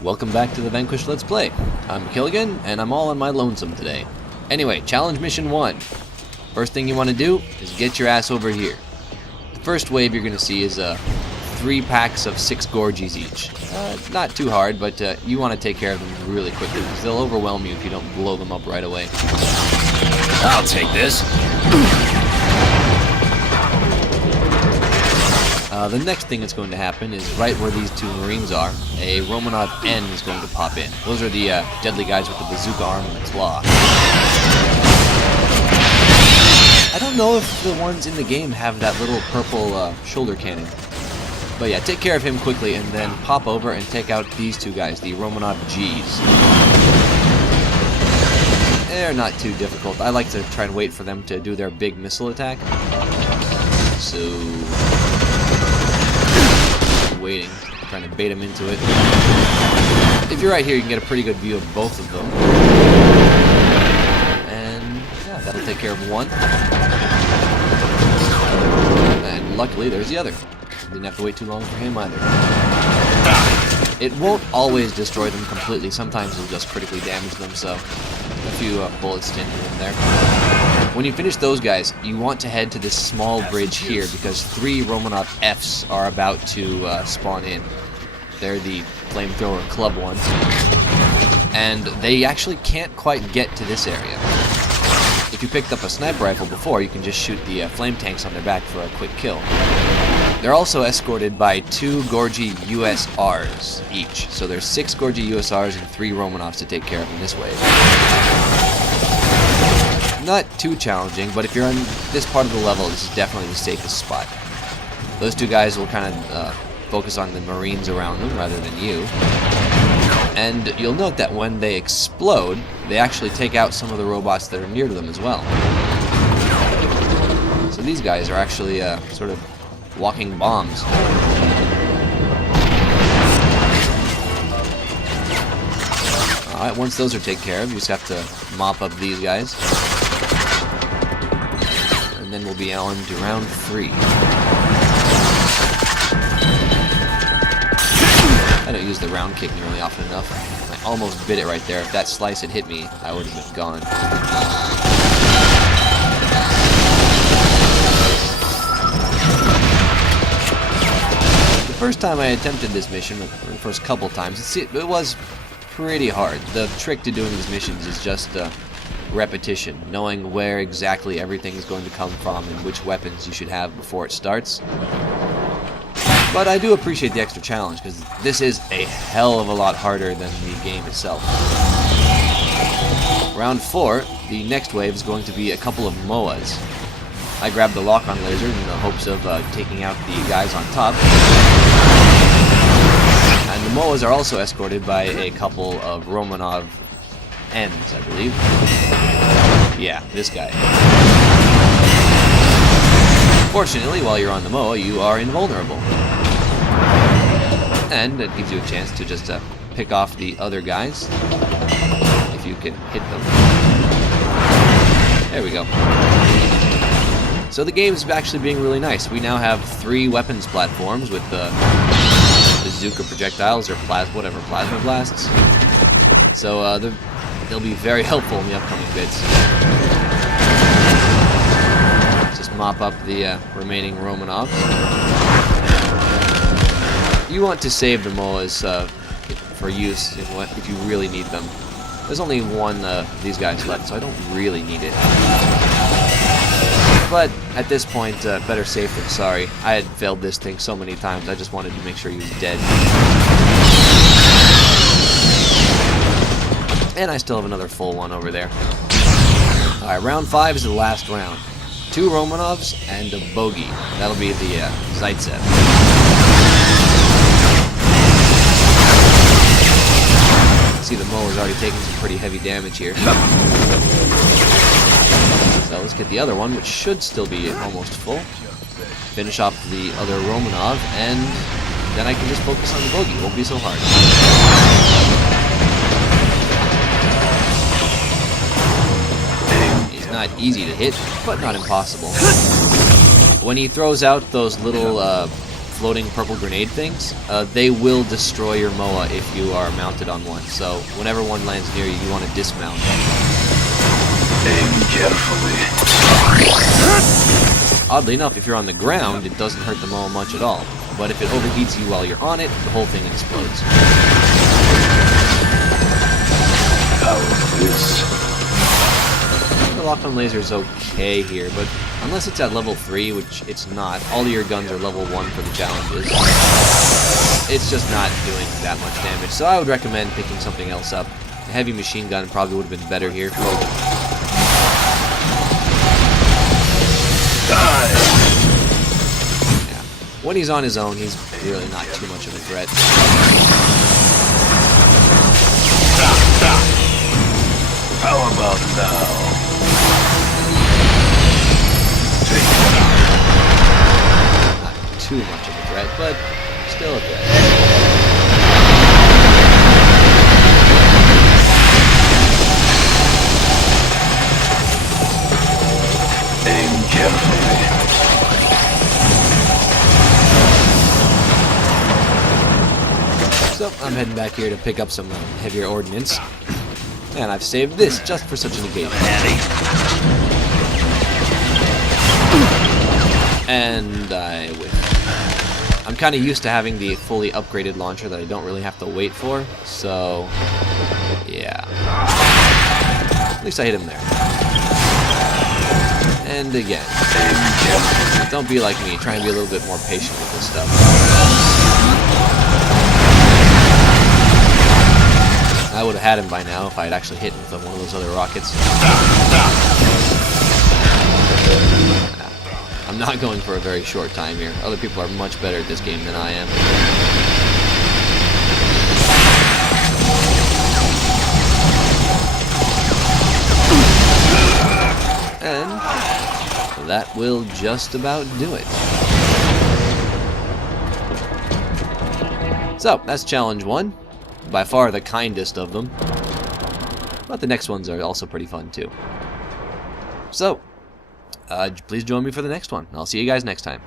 Welcome back to the Vanquish Let's Play. I'm Killigan, and I'm all on my lonesome today. Anyway, challenge mission 1. First thing you want to do is get your ass over here. The first wave you're going to see is 3 packs of 6 Gorgies each. Not too hard, but you want to take care of them really quickly, because they'll overwhelm you if you don't blow them up right away. I'll take this. The next thing that's going to happen is right where these 2 Marines are, a Romanov N is going to pop in. Those are the deadly guys with the bazooka arm and the claw. I don't know if the ones in the game have that little purple shoulder cannon. But yeah, take care of him quickly and then pop over and take out these 2 guys, the Romanov Gs. They're not too difficult. I like to try and wait for them to do their big missile attack. So... waiting, trying to bait him into it. If you're right here, you can get a pretty good view of both of them. And yeah, that'll take care of one. And luckily, there's the other. Didn't have to wait too long for him either. It won't always destroy them completely. Sometimes it'll just critically damage them, so a few bullets to injure them there. When you finish those guys, you want to head to this small bridge here because 3 Romanov Fs are about to spawn in. They're the flamethrower club ones. And they actually can't quite get to this area. If you picked up a sniper rifle before, you can just shoot the flame tanks on their back for a quick kill. They're also escorted by 2 Gorgi USRs each. So there's 6 Gorgi USRs and 3 Romanovs to take care of in this wave. Not too challenging, but if you're on this part of the level, this is definitely the safest spot. Those 2 guys will kind of focus on the Marines around them rather than you. And you'll note that when they explode, they actually take out some of the robots that are near to them as well. So these guys are actually sort of walking bombs. Alright, once those are taken care of, you just have to mop up these guys. And then we'll be on to round 3. I don't use the round kick nearly often enough. I almost bit it right there. If that slice had hit me, I would have been gone. The first time I attempted this mission, or the first couple times, it was pretty hard. The trick to doing these missions is just repetition, knowing where exactly everything is going to come from and which weapons you should have before it starts. But I do appreciate the extra challenge, because this is a hell of a lot harder than the game itself. Round 4, the next wave is going to be a couple of MOAs. I grabbed the lock-on laser in the hopes of taking out the guys on top. And the MOAs are also escorted by a couple of Romanov Ns, I believe. Yeah, this guy. Fortunately, while you're on the MOA, you are invulnerable. And it gives you a chance to just pick off the other guys, if you can hit them. There we go. So the game is actually being really nice. We now have 3 weapons platforms with the bazooka projectiles or plasma blasts. So they'll be very helpful in the upcoming bits. Just mop up the remaining Romanovs. You want to save the MOAs for use if you really need them. There's only one of these guys left, so I don't really need it. But at this point, better safe than sorry. I had failed this thing so many times, I just wanted to make sure he was dead. And I still have another full one over there. Alright, round 5 is the last round. 2 Romanovs and a bogey. That'll be the Zaitsev. See, the MOA is already taking some pretty heavy damage here. So let's get the other one, which should still be almost full. Finish off the other Romanov, and then I can just focus on the bogey. It won't be so hard. He's not easy to hit, but not impossible. When he throws out those little floating purple grenade things, they will destroy your MOA if you are mounted on one. So whenever one lands near you, you want to dismount. Aim carefully. Oddly enough, if you're on the ground, it doesn't hurt the MOA much at all. But if it overheats you while you're on it, the whole thing explodes. How's this? The lock-on laser is okay here, but unless it's at level 3, which it's not, all of your guns are level 1 for the challenges. It's just not doing that much damage, so I would recommend picking something else up. A heavy machine gun probably would have been better here. Yeah. When he's on his own, he's really not too much of a threat. How about now? Not too much of a threat, but still a threat. Aim carefully. So I'm heading back here to pick up some heavier ordnance. And I've saved this just for such an occasion. And I whiff. I'm kind of used to having the fully upgraded launcher that I don't really have to wait for, so yeah. At least I hit him there. And again. Don't be like me, try and be a little bit more patient with this stuff. I would have had him by now if I had actually hit him with one of those other rockets. I'm not going for a very short time here. Other people are much better at this game than I am. And that will just about do it. So, that's challenge 1. By far the kindest of them. But the next ones are also pretty fun too. So, please join me for the next one. I'll see you guys next time.